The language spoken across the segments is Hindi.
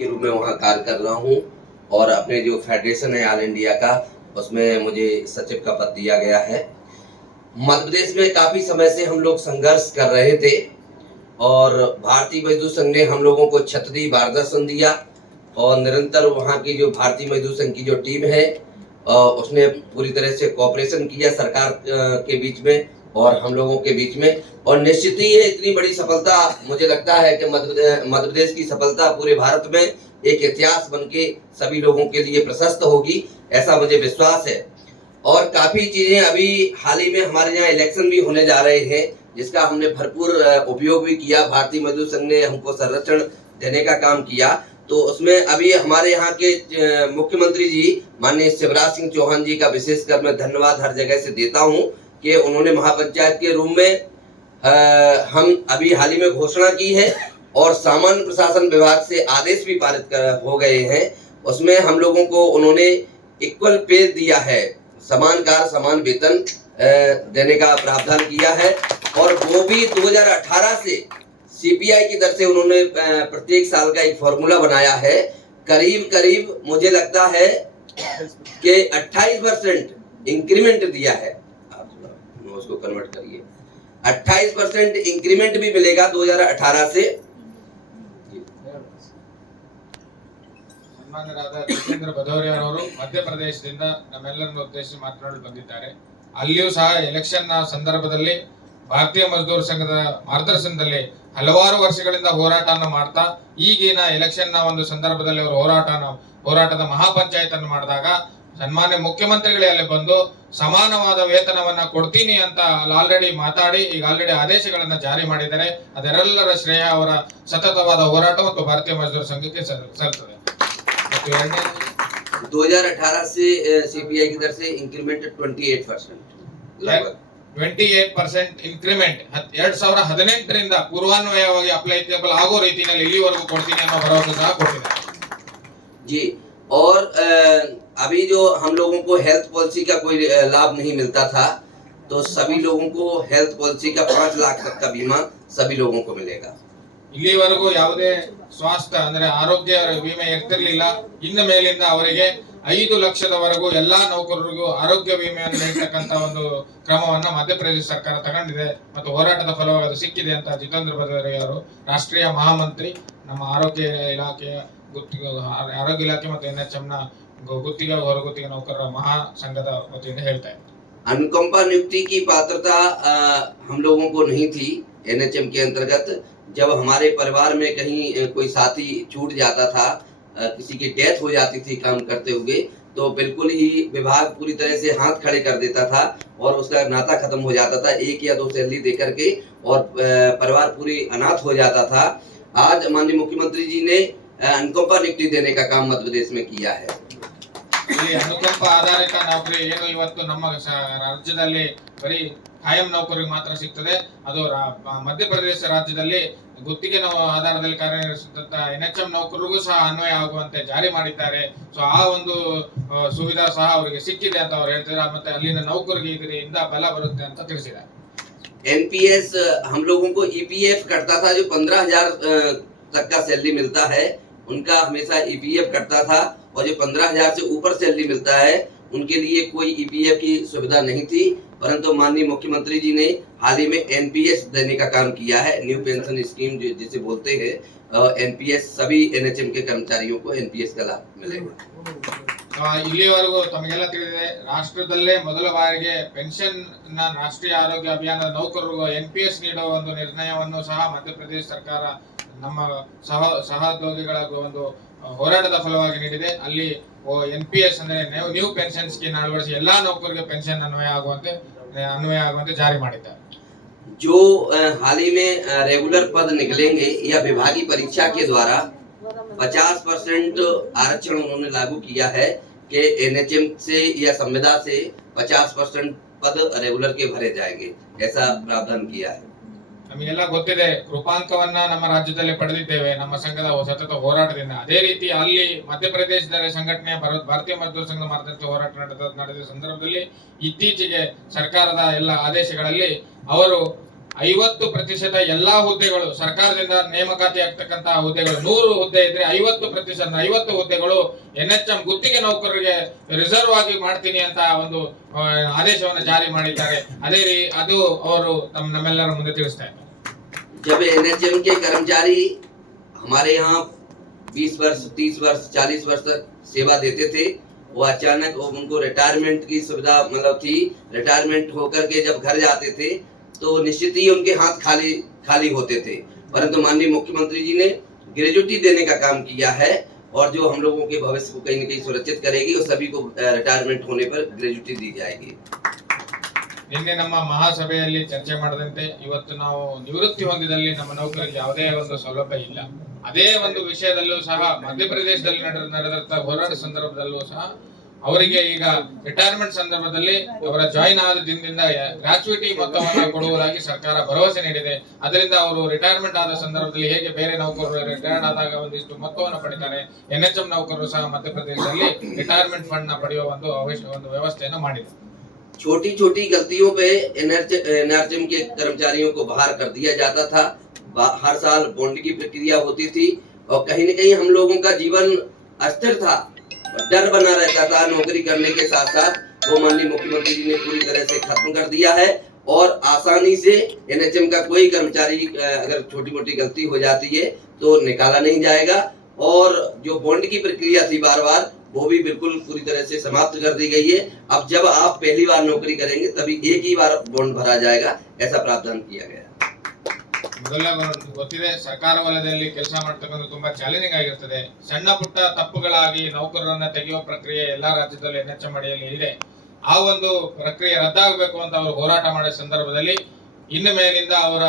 के रूप में वहाँ कार्य कर रहा हूँ और अपने जो फेडरेशन है ऑल इंडिया का उसमें मुझे सचिव का पद दिया गया है। मध्य प्रदेश में काफ़ी समय से हम लोग संघर्ष कर रहे थे और भारतीय मजदूर संघ ने हम लोगों को छतरी मार्गदर्शन दिया और निरंतर वहाँ की जो भारतीय मजदूर संघ की जो टीम है उसने पूरी तरह से कोऑपरेशन किया सरकार के बीच में और हम लोगों के बीच में, और निश्चित ही ये इतनी बड़ी सफलता मुझे लगता है कि मध्य प्रदेश की सफलता पूरे भारत में एक इतिहास बन के सभी लोगों के लिए प्रशस्त होगी, ऐसा मुझे विश्वास है। और काफ़ी चीज़ें अभी हाल ही में हमारे यहाँ इलेक्शन भी होने जा रहे हैं जिसका हमने भरपूर उपयोग भी किया। भारतीय मजदूर संघ ने हमको संरक्षण देने का काम किया, तो उसमें अभी हमारे यहाँ के मुख्यमंत्री जी माननीय शिवराज सिंह चौहान जी का विशेषकर मैं धन्यवाद हर जगह से देता हूँ कि उन्होंने महापंचायत के रूप में हम अभी हाल ही में घोषणा की है और सामान्य प्रशासन विभाग से आदेश भी पारित हो गए हैं। उसमें हम लोगों को उन्होंने इक्वल पे दिया है, समान कार्य समान वेतन देने का प्रावधान किया है और वो भी 2018 से सीपीआई की दर से उन्होंने प्रत्येक साल का एक फॉर्मूला बनाया है। करीब मुझे लगता है कि 28% इंक्रीमेंट दिया है, आप उसको कन्वर्ट करिए, 28% इंक्रीमेंट भी मिलेगा 2018 से। ಸನ್ಮಾನ್ಯರಾದ ಜಿತೇಂದ್ರ ಭದೌರಿಯವರು ಮಧ್ಯಪ್ರದೇಶದಿಂದ ನಮ್ಮೆಲ್ಲರನ್ನು ಉದ್ದೇಶಿಸಿ ಮಾತನಾಡಲು ಬಂದಿದ್ದಾರೆ. ಅಲ್ಲಿಯೂ ಸಹ ಎಲೆಕ್ಷನ್ ನ ಸಂದರ್ಭದಲ್ಲಿ ಭಾರತೀಯ ಮಜ್ದೂರ್ ಸಂಘದ ಮಾರ್ಗದರ್ಶನದಲ್ಲಿ ಹಲವಾರು ವರ್ಷಗಳಿಂದ ಹೋರಾಟವನ್ನು ಮಾಡ್ತಾ ಈಗಿನ ಎಲೆಕ್ಷನ್ ನ ಒಂದು ಸಂದರ್ಭದಲ್ಲಿ ಅವರು ಹೋರಾಟದ ಮಹಾಪಂಚಾಯತ್ ಅನ್ನು ಮಾಡಿದಾಗ ಸನ್ಮಾನ್ಯ ಮುಖ್ಯಮಂತ್ರಿಗಳೇ ಅಲ್ಲಿ ಬಂದು ಸಮಾನವಾದ ವೇತನವನ್ನ ಕೊಡ್ತೀನಿ ಅಂತ ಆಲ್ರೆಡಿ ಮಾತಾಡಿ ಈಗ ಆಲ್ರೆಡಿ ಆದೇಶಗಳನ್ನ ಜಾರಿ ಮಾಡಿದ್ದಾರೆ. ಅದರೆಲ್ಲರ ಶ್ರೇಯ ಅವರ ಸತತವಾದ ಹೋರಾಟ ಮತ್ತು ಭಾರತೀಯ ಮಜ್ದೂರ್ ಸಂಘಕ್ಕೆ ಸಲ್ತದೆ. 2018 से सीपीआई की दर से इंक्रीमेंट 28% लगभग 28% इंक्रीमेंट 2018 ರಿಂದ ಪೂರ್ವಾನ್ವಯವಾಗಿ ಅಪ್ಲೈಟೇಬಲ್ ಆಗೋ ರೀತಿಯಲ್ಲಿ ಇಲ್ಲಿವರೆಗೂ ಕೊಡ್ತೀನಿ ಅನ್ನೋ ಭರವಸೆ ಸಹ ಕೊಟ್ಟಿದ್ದಾರೆ. जी, और अभी जो हम लोगों को हेल्थ पॉलिसी का कोई लाभ नहीं मिलता था, तो सभी लोगों को हेल्थ पॉलिसी का 5 लाख तक का बीमा सभी लोगों को मिलेगा। ಇಲ್ಲಿವರೆಗೂ ಯಾವುದೇ ಸ್ವಾಸ್ಥ್ಯ ಅಂದ್ರೆ ಆರೋಗ್ಯ ವಿಮೆ ಇರ್ತಿರ್ಲಿಲ್ಲ. ಇನ್ನು ಮೇಲಿಂದ ಅವರಿಗೆ 5 ಲಕ್ಷದವರೆಗೂ ಎಲ್ಲಾ ನೌಕರರಿಗೂ ಆರೋಗ್ಯ ವಿಮೆಯನ್ನು ನೀಡತಕ್ಕಂತ ಒಂದು ಕ್ರಮವನ್ನ ಮಧ್ಯಪ್ರದೇಶ ಸರ್ಕಾರ ತಗೊಂಡಿದೆ ಮತ್ತು ಹೋರಾಟದ ಫಲವಾಗಿ ಅದು ಸಿಕ್ಕಿದೆ ಅಂತ ಜಿತೇಂದ್ರ ಭದೌರಿಯ ಅವರು ರಾಷ್ಟ್ರೀಯ ಮಹಾಮಂತ್ರಿ ನಮ್ಮ ಆರೋಗ್ಯ ಇಲಾಖೆಯ ಆರೋಗ್ಯ ಇಲಾಖೆ ಮತ್ತು NHM ನ ಗುತ್ತಿಗೆ ಹೊರಗುತ್ತಿಗೆ ನೌಕರರ ಮಹಾ ಸಂಘದ ವತಿಯಿಂದ ಹೇಳ್ತಾ ಇದ್ದಾರೆ. अनुकंपा नियुक्ति की पात्रता हम लोगों को नहीं थी NHM के अंतर्गत। जब हमारे परिवार में कहीं कोई साथी छूट जाता था, किसी की डेथ हो जाती थी काम करते हुए, तो बिल्कुल ही विभाग पूरी तरह से हाथ खड़े कर देता था और उसका नाता खत्म हो जाता था 1 या 2 सैलरी देकर के, और परिवार पूरी अनाथ हो जाता था। आज माननीय मुख्यमंत्री जी ने अनुकंपा नियुक्ति देने का काम मध्य प्रदेश में किया है। ಇಲ್ಲಿ ಅನುಕಂಪ ಆಧಾರಿತ ನೌಕರಿ ಏನು ಇವತ್ತು ನಮ್ಮ ರಾಜ್ಯದಲ್ಲಿ ಬರೀ ಕಾಯಂ ನೌಕರಿಗೆ ಮಾತ್ರ ಸಿಗ್ತದೆ, ಅದು ಮಧ್ಯಪ್ರದೇಶ ರಾಜ್ಯದಲ್ಲಿ ಗುತ್ತಿಗೆ ಆಧಾರದಲ್ಲಿ ಕಾರ್ಯನಿರ್ವಹಿಸುತ್ತ NHM ನೌಕರಿಗೂ ಸಹ ಅನ್ವಯ ಆಗುವಂತೆ ಜಾರಿ ಮಾಡಿದ್ದಾರೆ. ಸೊ ಆ ಒಂದು ಸುವಿಧಾ ಸಹ ಅವರಿಗೆ ಸಿಕ್ಕಿದೆ ಅಂತ ಅವ್ರು ಹೇಳ್ತಿದ್ದಾರೆ. ಮತ್ತೆ ಅಲ್ಲಿನ ನೌಕರಿಗೆ ಇದರಿಂದ ಬಲ ಬರುತ್ತೆ ಅಂತ ತಿಳಿಸಿದ್ದಾರೆ. NPS हम लोगों को EPF करता था, जो 15,000 तक का सैलरी मिलता है उनका हमेशा EPF करता था, और जो 15,000 से ऊपर सैलरी मिलता है उनके लिए कोई EPF की सुविधा नहीं थी। परंतु माननीय मुख्यमंत्री जी ने हाल ही में NPS देने का काम किया है, न्यू पेंशन स्कीम जिसे बोलते हैं। NPS सभी NHM के कर्मचारियों को NPS का लाभ मिलेगा। ಇಲ್ಲಿವರೆಗೂ ತಮಗೆಲ್ಲ ತಿಳಿದಿದೆ, ರಾಷ್ಟ್ರದಲ್ಲೇ ಮೊದಲ ಬಾರಿಗೆ ಪೆನ್ಷನ್ ನ ರಾಷ್ಟ್ರೀಯ ಆರೋಗ್ಯ ಅಭಿಯಾನದ ನೌಕರರಿಗೂ NPS ನೀಡುವ ಒಂದು ನಿರ್ಣಯವನ್ನು ಸಹ ಮಧ್ಯಪ್ರದೇಶ ಸರ್ಕಾರ ನಮ್ಮ ಸಹೋದ್ಯೋಗಿಗಳ ಒಂದು ಹೋರಾಟದ ಫಲವಾಗಿ ನೀಡಿದೆ. ಅಲ್ಲಿ NPS ಅಂದ್ರೆ ನ್ಯೂ ಪೆನ್ಷನ್ ಸ್ಕೀಮ್ ಅಳವಡಿಸಿ ಎಲ್ಲಾ ನೌಕರರಿಗೆ ಪೆನ್ಷನ್ ಅನ್ವಯ ಆಗುವಂತೆ ಜಾರಿ ಮಾಡಿದ್ದಾರೆ. जो हाल ही में रेगुलर पद निकलेंगे या विभागीय परीक्षा के द्वारा 50% आरक्षण उन्होंने लागू किया है कि NHM से या संविदा से 50% पद रेगुलर के भरे जाएंगे, ऐसा प्रावधान किया है। ನಮಗೆಲ್ಲ ಗೊತ್ತಿದೆ, ಕೃಪಾಂಕವನ್ನ ನಮ್ಮ ರಾಜ್ಯದಲ್ಲಿ ಪಡೆದಿದ್ದೇವೆ ನಮ್ಮ ಸಂಘದ ಸತತ ಹೋರಾಟದಿಂದ. ಅದೇ ರೀತಿ ಅಲ್ಲಿ ಮಧ್ಯಪ್ರದೇಶದ ಸಂಘಟನೆ ಭಾರತೀಯ ಮಜ್ದೂರ್ ಸಂಘದ ಮಾರ್ಗದರ್ಶಿ ಹೋರಾಟ ನಡೆದ ಸಂದರ್ಭದಲ್ಲಿ ಇತ್ತೀಚೆಗೆ ಸರ್ಕಾರದ ಎಲ್ಲ ಆದೇಶಗಳಲ್ಲಿ ಅವರು 50% ಎಲ್ಲಾ ಹುದ್ದೆಗಳು ಸರ್ಕಾರದಿಂದ ನೇಮಕಾತಿ ಆಗ್ತಕ್ಕಂತಹ ಹುದ್ದೆಗಳು 100 ಹುದ್ದೆ ಇದ್ರೆ 50% 50 ಹುದ್ದೆಗಳು NHM ಗುತ್ತಿಗೆ ನೌಕರರಿಗೆ ರಿಸರ್ವ್ ಆಗಿ ಮಾಡ್ತೀನಿ ಅಂತ ಒಂದು ಆದೇಶವನ್ನು ಜಾರಿ ಮಾಡಿದ್ದಾರೆ. ಅದು ಅವರು ನಮ್ಮೆಲ್ಲರ ಮುಂದೆ ತಿಳಿಸ್ತಾ ಇದ್ದಾರೆ. जब NHM के कर्मचारी हमारे यहाँ 20 वर्ष 30 वर्ष 40 वर्ष तक सेवा देते थे, वो अचानक उनको रिटायरमेंट की सुविधा मतलब थी, रिटायरमेंट होकर के जब घर जाते थे तो निश्चित ही उनके हाथ खाली खाली होते थे। परंतु माननीय मुख्यमंत्री जी ने ग्रेजुटी देने का काम किया है और जो हम लोगों के भविष्य को कहीं न कहीं सुरक्षित करेगी और सभी को रिटायरमेंट होने पर ग्रेजुटी दी जाएगी। ನಿನ್ನೆ ನಮ್ಮ ಮಹಾಸಭೆಯಲ್ಲಿ ಚರ್ಚೆ ಮಾಡದಂತೆ ಇವತ್ತು ನಾವು ನಿವೃತ್ತಿ ಹೊಂದಿದಲ್ಲಿ ನಮ್ಮ ನೌಕರರಿಗೆ ಯಾವುದೇ ಒಂದು ಸೌಲಭ್ಯ ಇಲ್ಲ. ಅದೇ ಒಂದು ವಿಷಯದಲ್ಲೂ ಸಹ ಮಧ್ಯಪ್ರದೇಶದಲ್ಲಿ ನಡೆದಂತ ಹೋರಾಟ ಸಂದರ್ಭದಲ್ಲೂ ಸಹ ಅವರಿಗೆ ಈಗ ರಿಟೈರ್ಮೆಂಟ್ ಸಂದರ್ಭದಲ್ಲಿ ಅವರ ಜಾಯಿನ್ ಆದ ದಿನದಿಂದ ಗ್ರಾಚ್ಯುಟಿ ಮೊತ್ತವನ್ನು ಕೊಡುವುದಾಗಿ ಸರ್ಕಾರ ಭರವಸೆ ನೀಡಿದೆ. ಅದರಿಂದ ಅವರು ರಿಟೈರ್ಮೆಂಟ್ ಆದ ಸಂದರ್ಭದಲ್ಲಿ ಹೇಗೆ ಬೇರೆ ನೌಕರರು ರಿಟೈರ್ಡ್ ಆದಾಗ ಒಂದಿಷ್ಟು ಮೊತ್ತವನ್ನು ಪಡಿತಾರೆ, NHM ನೌಕರರು ಸಹ ಮಧ್ಯಪ್ರದೇಶದಲ್ಲಿ ರಿಟೈರ್ಮೆಂಟ್ ಫಂಡ್ ನ ಪಡೆಯುವ ಒಂದು ವ್ಯವಸ್ಥೆಯನ್ನು ಮಾಡಿದೆ. छोटी छोटी गलतियों पे NRCM के कर्मचारियों को बाहर कर दिया जाता था। हर साल बॉन्ड की प्रक्रिया होती थी और कहीं न कहीं हम लोगों का जीवन अस्थिर था, डर बना रहता था। नौकरी करने के साथ साथ वो माननीय मुख्यमंत्री जी ने पूरी तरह से खत्म कर दिया है और आसानी से NHM का कोई कर्मचारी अगर छोटी मोटी गलती हो जाती है तो निकाला नहीं जाएगा और जो बॉन्ड की प्रक्रिया थी बार बार वो भी बिल्कुल पूरी तरह से समाप्त कर दी गई है। अब जब आप पहली बार नौकरी करेंगे तभी एक ही बार बॉन्ड भरा जाएगा, ऐसा प्रावधान किया गया। ಗೊತ್ತಿದೆ, ಸರ್ಕಾರ ವಲಯದಲ್ಲಿ ಕೆಲಸ ಮಾಡ್ತಕ್ಕಂಥ ತುಂಬಾ ಚಾಲೆಂಜಿಂಗ್ ಆಗಿರ್ತದೆ. ಸಣ್ಣ ಪುಟ್ಟ ತಪ್ಪುಗಳಾಗಿ ನೌಕರರನ್ನ ತೆಗೆಯುವ ಪ್ರಕ್ರಿಯೆ ಎಲ್ಲಾ ರಾಜ್ಯದಲ್ಲೂ NHM ಅಡಿಯಲ್ಲಿ ಇದೆ. ಆ ಒಂದು ಪ್ರಕ್ರಿಯೆ ರದ್ದಾಗಬೇಕು ಅಂತ ಅವರು ಹೋರಾಟ ಮಾಡೋ ಸಂದರ್ಭದಲ್ಲಿ ಇನ್ನು ಮೇಲಿಂದ ಅವರ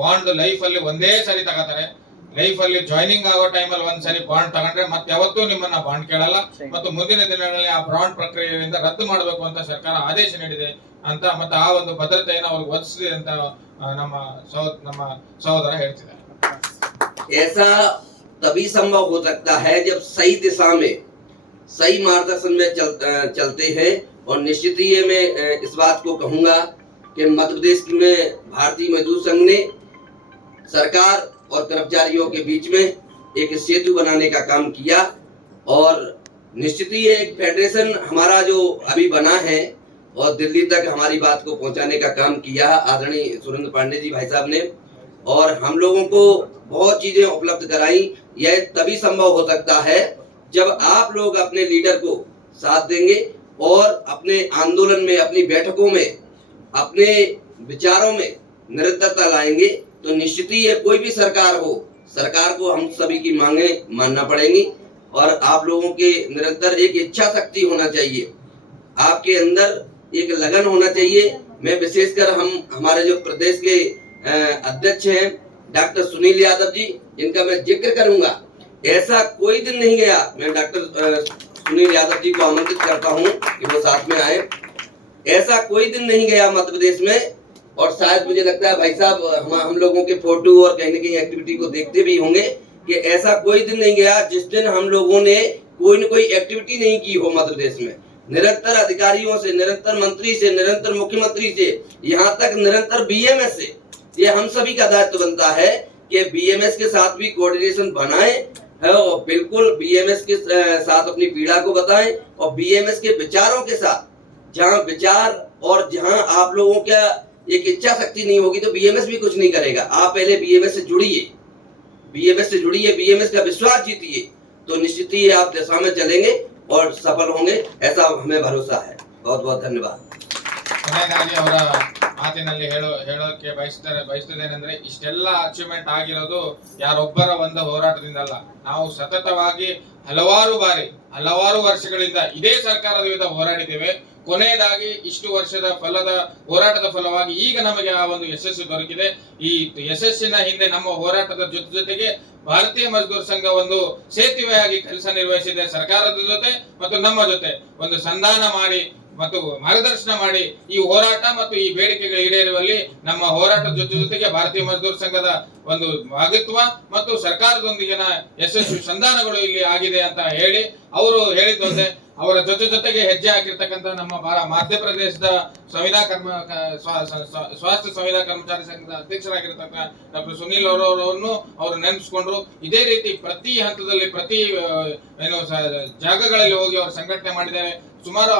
ಬಾಂಡ್ ಲೈಫ್ ಅಲ್ಲಿ ಒಂದೇ ಸರಿ ತಗೋತಾರೆ. ಲೈಫ್ ಅಲ್ಲಿ ಜಾಯ್ನಿಂಗ್ ಆಗೋ ಟೈಮಲ್ಲಿ ಒಂದ್ಸರಿ ಬಾಂಡ್ ತಗೊಂಡ್ರೆ ಮತ್ತೆ ಯಾವತ್ತೂ ನಿಮ್ಮನ್ನ ಬಾಂಡ್ ಕೇಳಲ್ಲ ಮತ್ತು ಮುಂದಿನ ದಿನಗಳಲ್ಲಿ ಆ ಬಾಂಡ್ ಪ್ರಕ್ರಿಯೆಯಿಂದ ರದ್ದು ಮಾಡಬೇಕು ಅಂತ ಸರ್ಕಾರ ಆದೇಶ ನೀಡಿದೆ ಅಂತ ಮತ್ತೆ ಆ ಒಂದು ಭದ್ರತೆಯನ್ನು ಅವ್ರಿಗೆ ಒದಗಿಸಿದೆ ಅಂತ ನಮ್ಮ ಸಹೋದರ ಹೇಳ್ತಿದ್ದಾರೆ. ऐसा तभी संभव हो सकता है जब सही दिशा में सही मार्गदर्शन में चलते हैं और निश्चित ही मैं इस बात को कहूंगा कि मध्य प्रदेश में भारतीय मजदूर संघ ने सरकार और कर्मचारियों के बीच में एक सेतु बनाने का काम किया और निश्चित ही एक फेडरेशन हमारा जो अभी बना है और दिल्ली तक हमारी बात को पहुंचाने का काम किया आदरणीय सुरेंद्र पांडे जी भाई साहब ने और हम लोगों को बहुत चीजें उपलब्ध कराई। यह तभी संभव हो सकता है जब आप लोग अपने लीडर को साथ देंगे और अपने आंदोलन में, अपनी बैठकों में, अपने विचारों में निरंतरता लाएंगे तो निश्चित ही कोई भी सरकार हो, सरकार को हम सभी की मांगे मानना पड़ेंगी और आप लोगों के निरंतर एक इच्छा शक्ति होना चाहिए, आपके अंदर एक लगन होना चाहिए। मैं विशेषकर हमारे जो प्रदेश के अध्यक्ष हैं डॉक्टर सुनील यादव जी, इनका मैं जिक्र करूंगा। ऐसा कोई दिन नहीं गया, मैं डॉक्टर सुनील यादव जी को आमंत्रित करता हूं कि वो साथ में आए। ऐसा कोई दिन नहीं गया मध्य प्रदेश में और शायद मुझे लगता है भाई साहब हम लोगों के फोटो और कहीं न कहीं एक्टिविटी को देखते भी होंगे कि ऐसा कोई दिन नहीं गया जिस दिन हम लोगों ने कोई न कोई एक्टिविटी नहीं की हो मध्य प्रदेश में। निरंतर अधिकारियों से, निरंतर मंत्री से, निरंतर मुख्यमंत्री से, यहाँ तक निरंतर BMS से, ये हम सभी का दायित्व बनता है कि BMS के साथ भी कोऑर्डिनेशन बनाएं और बिल्कुल BMS के साथ अपनी पीड़ा को बताएं और BMS के विचारों के साथ, जहाँ विचार और जहाँ आप लोगों का एक इच्छा शक्ति नहीं होगी तो BMS भी कुछ नहीं करेगा। आप पहले BMS से जुड़िए, BMS का विश्वास जीतिए तो निश्चित ही आप दिशा में चलेंगे और सफल होंगे, ऐसा हमें भरोसा है। बहुत बहुत धन्यवाद। ಕೊನೆಯದಾಗಿ ಅವರ ಮಾತಿನಲ್ಲಿ ಹೇಳೋಕೆ ಬಯಸ್ತದೇನೆಂದ್ರೆ ಇಷ್ಟೆಲ್ಲ ಅಚೀವ್ಮೆಂಟ್ ಆಗಿರೋದು ಯಾರೊಬ್ಬರ ಒಂದು ಹೋರಾಟದಿಂದ ಅಲ್ಲ. ನಾವು ಸತತವಾಗಿ ಹಲವಾರು ವರ್ಷಗಳಿಂದ ಇದೇ ಸರ್ಕಾರದ ವಿರುದ್ಧ ಹೋರಾಡಿದ್ದೇವೆ. ಕೊನೆಯದಾಗಿ ಇಷ್ಟು ವರ್ಷದ ಹೋರಾಟದ ಫಲವಾಗಿ ಈಗ ನಮಗೆ ಆ ಒಂದು ಯಶಸ್ಸು ದೊರಕಿದೆ. ಈ ಯಶಸ್ಸಿನ ಹಿಂದೆ ನಮ್ಮ ಹೋರಾಟದ ಜೊತೆಗೆ ಭಾರತೀಯ ಮಜ್ದೂರ್ ಸಂಘ ಒಂದು ಸೇತುವೆಯಾಗಿ ಕೆಲಸ ನಿರ್ವಹಿಸಿದೆ. ಸರ್ಕಾರದ ಜೊತೆ ಮತ್ತು ನಮ್ಮ ಜೊತೆ ಒಂದು ಸಂಧಾನ ಮಾಡಿ ಮತ್ತು ಮಾರ್ಗದರ್ಶನ ಮಾಡಿ ಈ ಹೋರಾಟ ಮತ್ತು ಈ ಬೇಡಿಕೆಗಳು ಈಡೇರುವಲ್ಲಿ ನಮ್ಮ ಹೋರಾಟದ ಜೊತೆಗೆ ಭಾರತೀಯ ಮಜ್ದೂರ್ ಸಂಘದ ಒಂದು ಭಾಗತ್ವ ಮತ್ತು ಸರ್ಕಾರದೊಂದಿಗಿನ ಯಶಸ್ವಿ ಸಂಧಾನಗಳು ಇಲ್ಲಿ ಆಗಿದೆ ಅಂತ ಹೇಳಿ ಅವರು ಹೇಳಿದ್ದೊಂದೇ ಅವರ ಜೊತೆಗೆ ಹೆಜ್ಜೆ ಹಾಕಿರ್ತಕ್ಕಂಥ ನಮ್ಮ ಮಧ್ಯಪ್ರದೇಶದ ಸ್ವಾಸ್ಥ್ಯ ಸಂವಿಧಾ ಕರ್ಮಚಾರಿ ಸಂಘದ ಅಧ್ಯಕ್ಷರಾಗಿರ್ತಕ್ಕ ಡಾಕ್ಟರ್ ಸುನೀಲ್ ಅವರನ್ನು ಅವರು ನೆನಪಿಸಿಕೊಂಡ್ರು. ಇದೇ ರೀತಿ ಪ್ರತಿ ಹಂತದಲ್ಲಿ ಪ್ರತಿ ಜಾಗಗಳಲ್ಲಿ ಹೋಗಿ ಅವರು ಸಂಘಟನೆ ಮಾಡಿದ್ದಾರೆ. ಸುಮಾರು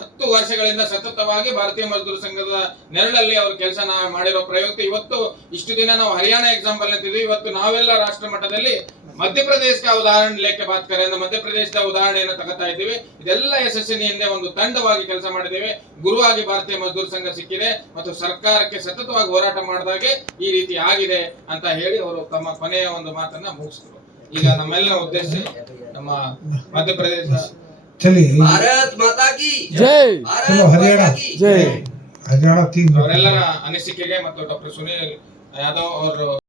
10 ವರ್ಷಗಳಿಂದ ಸತತವಾಗಿ ಭಾರತೀಯ ಮಜ್ದೂರ್ ಸಂಘದ ನೆರಳಲ್ಲಿ ಅವರು ಕೆಲಸ ಮಾಡಿರೋ ಪ್ರಯುಕ್ತ ಇವತ್ತು ಇಷ್ಟು ದಿನ ನಾವು ಹರಿಯಾಣ ಎಕ್ಸಾಂಪಲ್ ಅಂತಿದ್ವಿ. ಇವತ್ತು ನಾವೆಲ್ಲ ರಾಷ್ಟ್ರ ಮಟ್ಟದಲ್ಲಿ ಮಧ್ಯಪ್ರದೇಶ ಉದಾಹರಣೆ ಲೇಖೆ ಬಾತ್ ಕರೆ ಅಂದ್ರೆ ಮಧ್ಯಪ್ರದೇಶದ ಉದಾಹರಣೆಯನ್ನು ತಗೋತಾ ಇದ್ದೀವಿ. ಇದೆಲ್ಲ ಯಶಸ್ಸಿನ ಹಿಂದೆ ಒಂದು ತಂಡವಾಗಿ ಕೆಲಸ ಮಾಡಿದ್ದೇವೆ. ಗುರುವಾಗಿ ಭಾರತೀಯ ಮಜ್ದೂರ್ ಸಂಘ ಸಿಕ್ಕಿದೆ ಮತ್ತು ಸರ್ಕಾರಕ್ಕೆ ಸತತವಾಗಿ ಹೋರಾಟ ಮಾಡಿದಾಗೆ ಈ ರೀತಿ ಆಗಿದೆ ಅಂತ ಹೇಳಿ ಅವರು ತಮ್ಮ ಕೊನೆಯ ಒಂದು ಮಾತನ್ನ ಮುಗಿಸಿದ್ರು. ಈಗ ನಮ್ಮೆಲ್ಲ ಉದ್ದೇಶ ನಮ್ಮ ಮಧ್ಯಪ್ರದೇಶ भारत माता की जय, भारत हरियाणा की जय। हरियाणा 3 ಅವರೆಲ್ಲರ ಅನಿಸಿಕೆಗೆ ಮತ್ತು ಡಾಕ್ಟರ್ ಸುನೀಲ್ ಯಾದವ್ ಅವರು